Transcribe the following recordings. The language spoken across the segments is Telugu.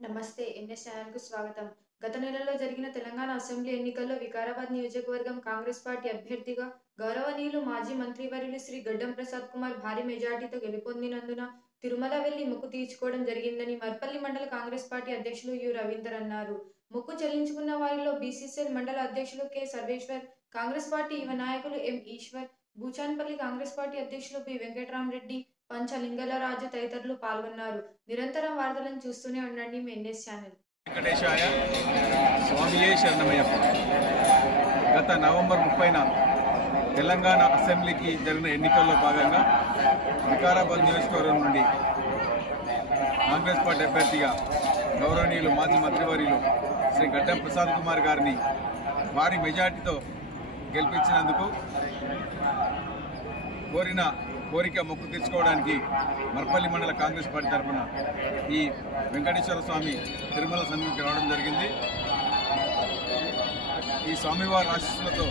నమస్తే. ఎన్ఎస్ ఛానల్‌కు స్వాగతం. గత నెలలో జరిగిన తెలంగాణ అసెంబ్లీ ఎన్నికల్లో వికారాబాద్ నియోజకవర్గం కాంగ్రెస్ పార్టీ అభ్యర్థిగా గౌరవనీయులు మాజీ మంత్రివర్యులు శ్రీ గడ్డం ప్రసాద్ కుమార్ భారీ మెజార్టీతో గెలుపొందినందున తిరుమల వెళ్లి మొక్కు తీర్చుకోవడం జరిగిందని మర్పల్లి మండల కాంగ్రెస్ పార్టీ అధ్యక్షులు యు. రవీందర్ అన్నారు. మొక్కు చెల్లించుకున్న వారిలో బీసీసీఎల్ మండల అధ్యక్షులు కె. సర్వేశ్వర్, కాంగ్రెస్ పార్టీ యువ నాయకులు ఎం. ఈశ్వర్, భూచాన్పల్లి కాంగ్రెస్ పార్టీ అధ్యక్షులు బి. వెంకట్రామరెడ్డి, పంచలింగలరాజు తదితరులు పాల్గొన్నారు. నిరంతరం వార్తలను చూస్తూనే ఉండండి మీ ఎన్ఎస్ ఛానల్. వెంకటేశాయ స్వామియే శరణమయ్యప్ప. గత నవంబర్ 30న తెలంగాణ అసెంబ్లీకి జరిగిన ఎన్నికల్లో భాగంగా వికారాబాద్ నియోజకవర్గం నుండి కాంగ్రెస్ పార్టీ అభ్యర్థిగా గౌరవనీయులు మాజీ మంత్రివర్యులు శ్రీ గడ్డం ప్రసాద్ కుమార్ గారిని భారీ మెజార్టీతో గెలిపించినందుకు కోరిక మొక్కు తీర్చుకోవడానికి మర్పల్లి మండల కాంగ్రెస్ పార్టీ తరఫున ఈ వెంకటేశ్వర స్వామి తిరుమల సన్నిధికి రావడం జరిగింది. ఈ స్వామివారి ఆశీస్సులతో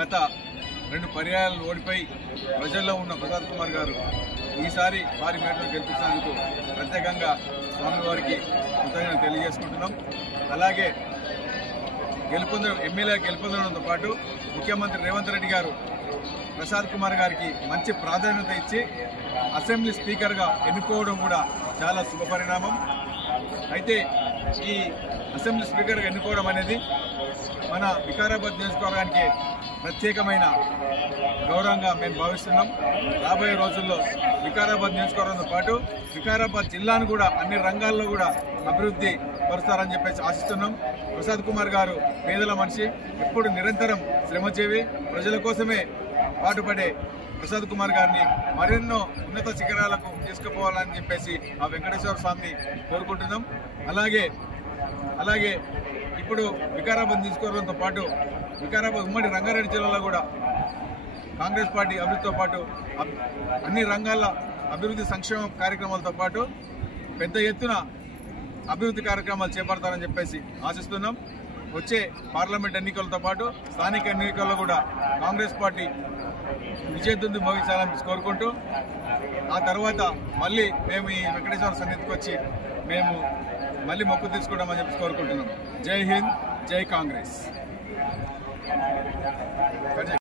గత 2 పర్యాయాలు ఓడిపోయి ప్రజల్లో ఉన్న ప్రసాద్ కుమార్ గారు ఈసారి భారీ మేటలో గెలిపించినందుకు ప్రత్యేకంగా స్వామివారికి కృతజ్ఞతలు తెలియజేసుకుంటున్నాం. అలాగే ఎమ్మెల్యే గెలుపొందడంతో పాటు ముఖ్యమంత్రి రేవంత్ రెడ్డి గారు ప్రసాద్ కుమార్ గారికి మంచి ప్రాధాన్యత ఇచ్చి అసెంబ్లీ స్పీకర్గా ఎన్నుకోవడం కూడా చాలా శుభపరిణామం. అయితే ఈ అసెంబ్లీ స్పీకర్గా ఎన్నుకోవడం అనేది మన వికారాబాద్ నియోజకవర్గానికి ప్రత్యేకమైన గౌరవంగా మేము భావిస్తున్నాం. రాబోయే రోజుల్లో వికారాబాద్ నియోజకవర్గంతో పాటు వికారాబాద్ జిల్లాను కూడా అన్ని రంగాల్లో కూడా అభివృద్ధి పరుస్తారని చెప్పేసి ఆశిస్తున్నాం. ప్రసాద్ కుమార్ గారు పేదల మనిషి, ఎప్పుడు నిరంతరం శ్రమజీవి, ప్రజల కోసమే పాటుపడే ప్రసాద్ కుమార్ గారిని మరెన్నో ఉన్నత శిఖరాలకు తీసుకుపోవాలని చెప్పేసి ఆ వెంకటేశ్వర స్వామిని కోరుకుంటున్నాం. అలాగే ఇప్పుడు వికారాబాద్ నియోజకవర్గంతో పాటు వికారాబాద్ ఉమ్మడి రంగారెడ్డి జిల్లాలో కూడా కాంగ్రెస్ పార్టీ అభివృద్ధితో పాటు అన్ని రంగాల అభివృద్ధి సంక్షేమ కార్యక్రమాలతో పాటు పెద్ద ఎత్తున అభివృద్ధి కార్యక్రమాలు చేపడతారని చెప్పేసి ఆశిస్తున్నాం. వచ్చే పార్లమెంట్ ఎన్నికలతో పాటు స్థానిక ఎన్నికల్లో కూడా కాంగ్రెస్ పార్టీ విజయదుందు మోగించాలని కోరుకుంటూ ఆ తర్వాత మళ్ళీ మేము ఈ వెంకటేశ్వర సన్నిధికి వచ్చి మేము మళ్ళీ మొక్కు తీసుకుంటామని చెప్పి కోరుకుంటున్నాం. జై హింద్, జై కాంగ్రెస్.